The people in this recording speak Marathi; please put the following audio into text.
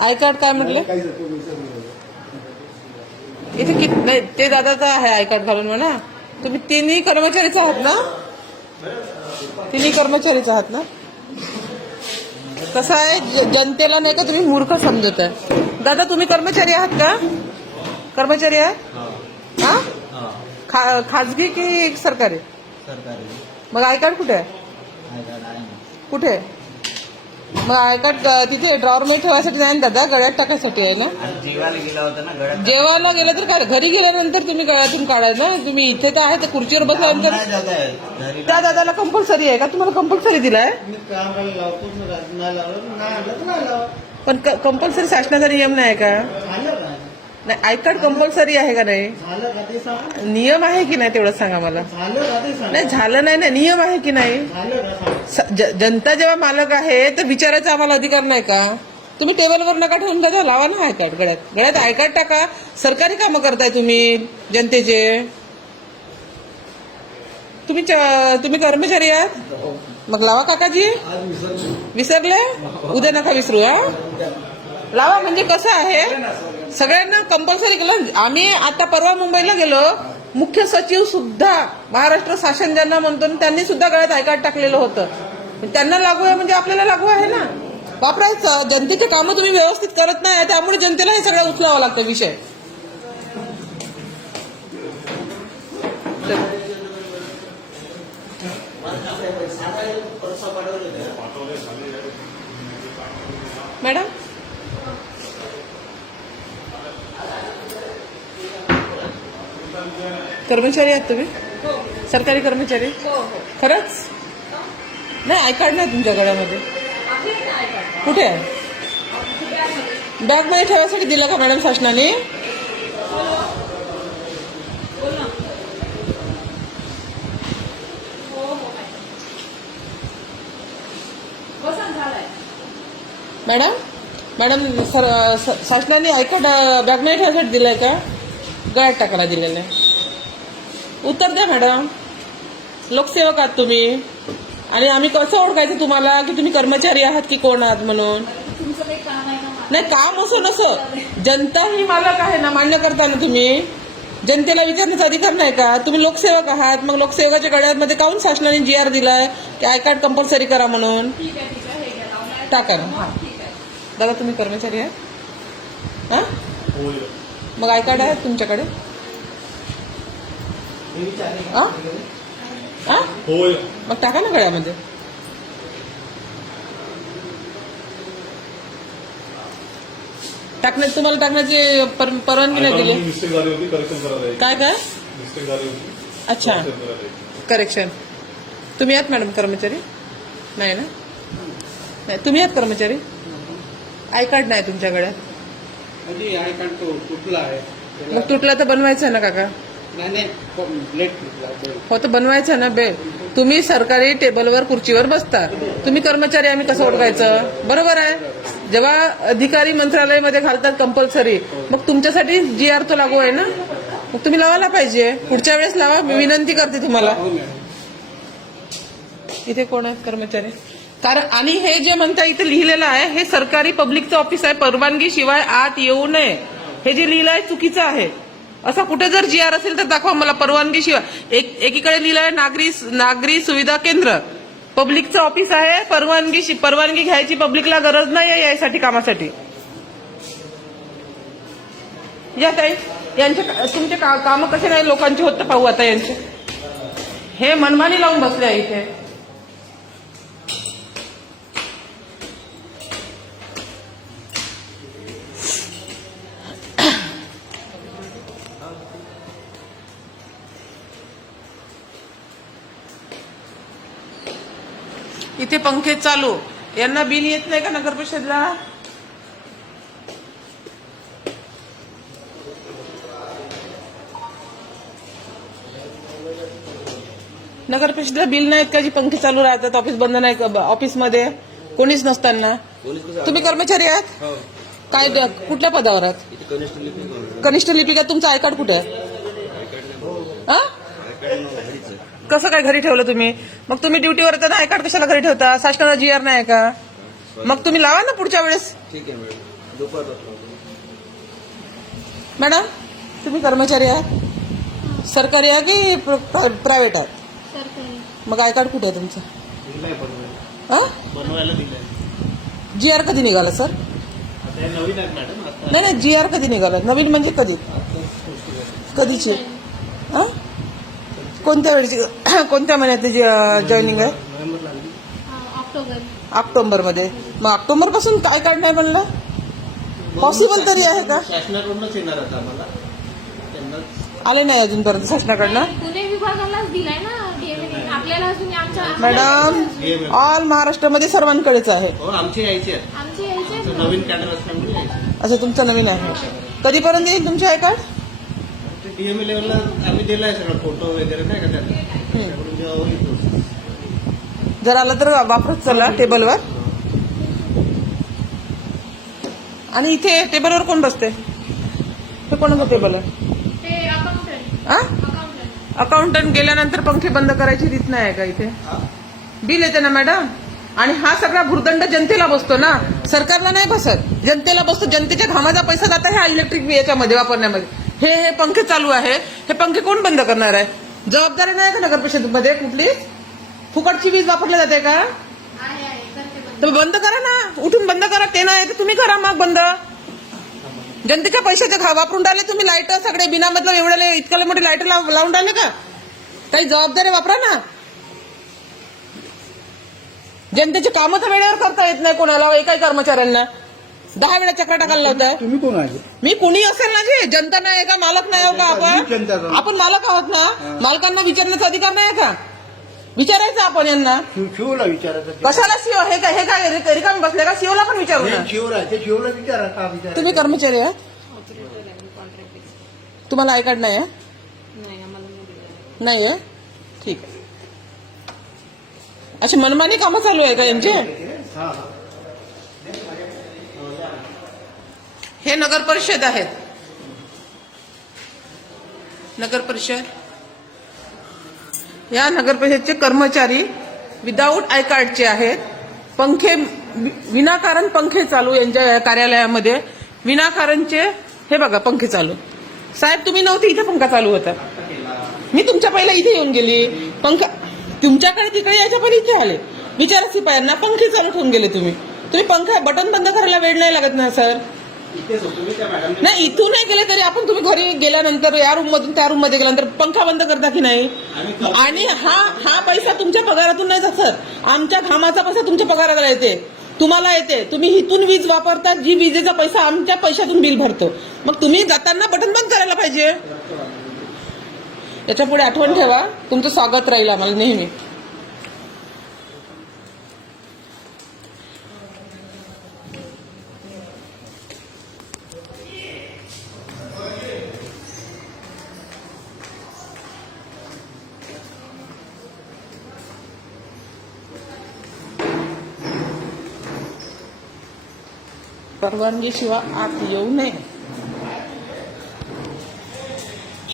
आय कार्ड काय म्हटले? इथे कित नाही ते दादाचं आहे आय कार्ड घालून म्हणा. तुम्ही तिन्ही कर्मचारीच आहात ना? तिन्ही कर्मचारीच आहात ना? कसं आहे? जनतेला नाही का तुम्ही मूर्ख समजत आहे दादा तुम्ही कर्मचारी आहात का? कर्मचारी आहात? हा? खा खाजगी की सरकारी? सरकारी. मग आय कार्ड कुठे आहे? कुठे आहे? मग आय कार्ड तिथे ड्रॉवर मध्ये ठेवायसाठी नाही ना दादा गळ्यात टाकायसाठी आहे ना? आणि जीवाला गेला होता ना गळ्यात जेवायला गेलं तर काय घरी गेल्यानंतर तुम्ही गळ्यातून काढाय ना? तुम्ही इथे तर आहे तर खुर्चीवर बसल्यानंतर नाही जात आहे घरी त्या दादाला कंपल्सरी आहे का? तुम्हाला कंपल्सरी दिलाय? मी कामाला लावतो नाही लावलं नाही आलं तर नाही लावत. पण कंपल्सरी शासनाचा नियम नाही का? नाही आय कार्ड कंपल्सरी आहे का नाही? नियम आहे की नाही तेवढं सांगा मला. नाही झालं नाही ना नियम आहे की नाही? जनता जेव्हा मालक आहे तर विचारायचा आम्हाला अधिकार नाही का? तुम्ही टेबलवर नका ठेवून दादा लावा ना आय कार्ड गळ्यात. गळ्यात आय कार्ड टाका. सरकारी कामं करताय तुम्ही जनतेचे. तुम्ही तुम्ही कर्मचारी आहात? मग लावा काकाजी. विसरले. उद्या नका विसरू हा? लावा म्हणजे कसं आहे? सगळ्यांना कंपल्सरी केलं. आम्ही आता परवा मुंबईला गेलो. मुख्य सचिव सुद्धा महाराष्ट्र शासन ज्यांना म्हणतो त्यांनी सुद्धा गळ्यात आय टाकलेलं होतं. त्यांना लागू आहे म्हणजे आपल्याला लागू आहे ना. वापरायचं जनतेचे कामं तुम्ही व्यवस्थित करत नाही त्यामुळे जनतेला हे सगळं उचलावं लागतं विषय. मॅडम? कर्मचारी आहात तुम्ही? सरकारी कर्मचारी? खरंच? नाही आय कार्ड नाही तुमच्या गळ्यामध्ये. कुठे आहे? बॅगमध्ये ठेवायसाठी दिलं का मॅडम शासनाने? मॅडम मॅडम सर शासनाने आय कार्ड बॅगमध्ये ठेवायसाठी दिलंय का? गळ्यात टाकायला दिलेलं आहे उत्तर द्या मॅडम. लोकसेवक आहात तुम्ही. आणि आम्ही कसं ओळखायचं तुम्हाला की तुम्ही कर्मचारी आहात की कोण आहात म्हणून? तुमचं काही काम आहे ना नाही काम असो नसं. जनता ही मालक आहे ना मान्य करता ना तुम्ही? जनतेला विचारण्याचा अधिकार नाही का? तुम्ही लोकसेवक आहात मग लोकसेवकाच्या गळ्यामध्ये काहून शासनाने जी आर दिलाय? की आय कार्ड कंपल्सरी करा म्हणून? ठीक आहे ठीक आहे हे घ्या लावणार टाका ना. हा ठीक आहे. दादा तुम्ही कर्मचारी आहात? हा? मग आय कार्ड आहे तुमच्याकडे? हे हा? हा होय. मग टाका ना गळ्यामध्ये. टाकण्यात तुम्हाला टाकण्याची पर- परवानगी नाही दिली. मिस्टेक झाली होती करेक्शन करायला यायची. काय काय? मिस्टेक झाली होती. अच्छा. correction करायला यायची. करेक्शन तुम्ही आहात मॅडम कर्मचारी? नाही ना? नाही तुम्ही आहात कर्मचारी? आय कार्ड नाही तुमच्या गळ्यात. म्हणजे आय कार्ड तो तुटला आहे. मग तुटला तर बनवायचं आहे ना काका? हो तर बनवायचं ना बे. तुम्ही सरकारी टेबलवर खुर्चीवर बसता. तुम्ही कर्मचारी आम्ही कसं ओळखायचं? बरोबर आहे. जेव्हा अधिकारी मंत्रालयामध्ये घालतात कंपल्सरी मग तुमच्यासाठी जी आर तो लागू आहे ना? मग तुम्ही लावायला पाहिजे. पुढच्या वेळेस लावा. मी विनंती करते तुम्हाला. हो इथे कोण आहेत कर्मचारी? कारण आणि हे जे म्हणता इथे लिहिलेलं आहे हे सरकारी पब्लिकचं ऑफिस आहे. परवानगी शिवाय आत येऊ नये. हे जे लिहिलं आहे चुकीचं आहे. असा कुठे जर जी आर असेल तर दाखवा मला परवानगी शिवाय एक एकीकडे लिहिलं आहे नागरी नागरी सुविधा केंद्र. पब्लिकचं ऑफिस आहे परवानगी परवानगी घ्यायची पब्लिकला गरज नाही आहे यासाठी कामासाठी. या ताई यांचे का- तुमचे का- कामं कसे नाही? लोकांचे होत पाहू आता यांचे. हे मनमानी लावून बसले आहे इथे. इथे पंखे चालू. यांना बिल येत नाही का नगर परिषदला? नगर परिषदला बिल नाहीत का जी पंखे चालू राहतात? ऑफिस बंद नाही का? ऑफिसमध्ये? कोणीच नसताना? तुम्ही कर्मचारी आहात? काय ड- कुठल्या पदावर आहात? कनिष्ठ लिपिका तुमचं आय कार्ड कुठे आहे? हा? कसं काय घरी ठेवलं तुम्ही? मग तुम्ही ड्युटीवर येताना आय कार्ड कशाला घरी ठेवता? शासनाला जी आर नाही का? मग तुम्ही लावा ना पुढच्या वेळेस. ठीक आहे मॅडम. मॅडम तुम्ही कर्मचारी आहात? सरकारी आहे की प्रायव्हेट आहात? सरकारी. मग आय कार्ड कुठे आहे तुमचं? दिलाय बनवायला. हा? बनवायला दिलाय. जी आर कधी निघाला सर? आता हे नवीन आहेत मॅडम आता नाही नाही जी आर कधी निघाला? नवीन म्हणजे कधी? कधीची? कोणत्या वेळची कोणत्या महिन्यात जॉईनिंग आहे? हा, ऑक्टोबरमध्ये मग ऑक्टोबरपासून काय कार्ड नाही बनलं Possible तरी आहे का? शासनाकडूनच येणार आता आम्हाला. त्यांना आले नाही अजूनपर्यंत शासनाकडनं? पुणे विभागालाच दिलाय ना DMA. आपल्याला अजून आमच्या मॅडम ऑल महाराष्ट्रामध्ये सर्वांकडेच आहे. हो आमचे यायचे असं नवीन कॅडर असल्यामुळे यायचे असं तुमचं नवीन आहे. कधीपर्यंत येईल तुमचे आय कार्ड? डीएमए लेवलला आम्ही दिलाय सगळं फोटो वगैरे नाही का त्यांना त्याकडून जेव्हा. जर आलं तर वापरत चला टेबलवर. आणि इथे टेबलवर कोण बसते हे कोणाचं टेबल आहे? ते अकाउंटंट हा अकाउंटंट अकाउंटंट गेल्यानंतर पंखे बंद करायची रीत नाही आहे का इथे? बिल येते ना मॅडम आणि हा सगळा भूर्दंड जनतेला बसतो ना? सरकारला नाही बसत. जनतेला बसतो. जनतेच्या घामाचा पैसा जाता ह्या इलेक्ट्रिक याच्यामध्ये वापरण्यामध्ये. हे हे पंखे चालू आहे. हे पंखे कोण बंद करणार आहे? जबाबदारी नाही का नगर परिषदेमध्ये कुठली? फुकटची वीज वापरली जाते का. तर बंद करा ना. उठून बंद करा. ते नाही तर तुम्ही करा मग बंद. जनतेच्या पैशाचे खा वापरून राहिले तुम्ही लाइट सगळे बिना मतलब एवढ्या इतक्या मोठे लाइट लावून राहिले का? काही जबाबदारी वापरा ना. जनतेचे कामं तर वेळेवर करता येत नाही कोणाला एकाही कर्मचाऱ्यांना. दहा वेळा चक्र टाकायला लावताय? तुम्ही कोण आहे? मी कुणी असेल ना जे? जनता नाही का? मालक नाही हो का जनता आपण? आहे. आपण मालक आहोत ना? मालकांना विचारण्याचा अधिकार नाही का? विचारायचं आपण यांना. शिव शिवला विचारायचं. कशाला सीओ हे काय हे काय रिक- रिकामी बसले का? सीओला पण विचारू ना. शिवला आहे, ते शिवला विचारा का विचारा. तुम्ही कर्मचारी आहे? तुम्हाला आय कार्ड नाही आहे? नाही आहे? ठीक. आहे अशी मनमानी कामं चालू आहे का यांचे हा हा. हे नगर परिषद आहेत. नगर परिषद? या नगर परिषदचे कर्मचारी विदाऊट आय कार्डचे आहेत. पंखे विनाकारण पंखे चालू यांच्या कार्यालयामध्ये. विनाकारणचे हे बघा पंखे चालू. साहेब तुम्ही नव्हते इथे पंखा चालू होता. मी तुमच्या पहिला इथे येऊन गेली. पंखा तुमच्याकडे तिकडे यायच्या पण इथे आले. विचारा सिपायांना पंखे चालू ठेवून गेले तुम्ही. तुम्ही पंखा बटन बंद करायला वेळ नाही लागत ना सर? नाही इथून नाही गेले तरी आपण तुम्ही घरी गेल्यानंतर या रूम मधून त्या रूममध्ये गेल्यानंतर पंखा बंद करता की नाही? आणि हा हा पैसा तुमच्या पगारातून नाही जात. सर आमच्या घामाचा पैसा तुमच्या पगाराला येते. तुम्हाला येते. तुम्ही इथून वीज वापरता जी विजेचा पैसा आमच्या पैशातून बिल भरतो. मग तुम्ही जाताना बटन बंद करायला पाहिजे. याच्यापुढे आठवण ठेवा. तुमचं स्वागत राहील आम्हाला नेहमी. परवानगीशिवाय आत येऊ नये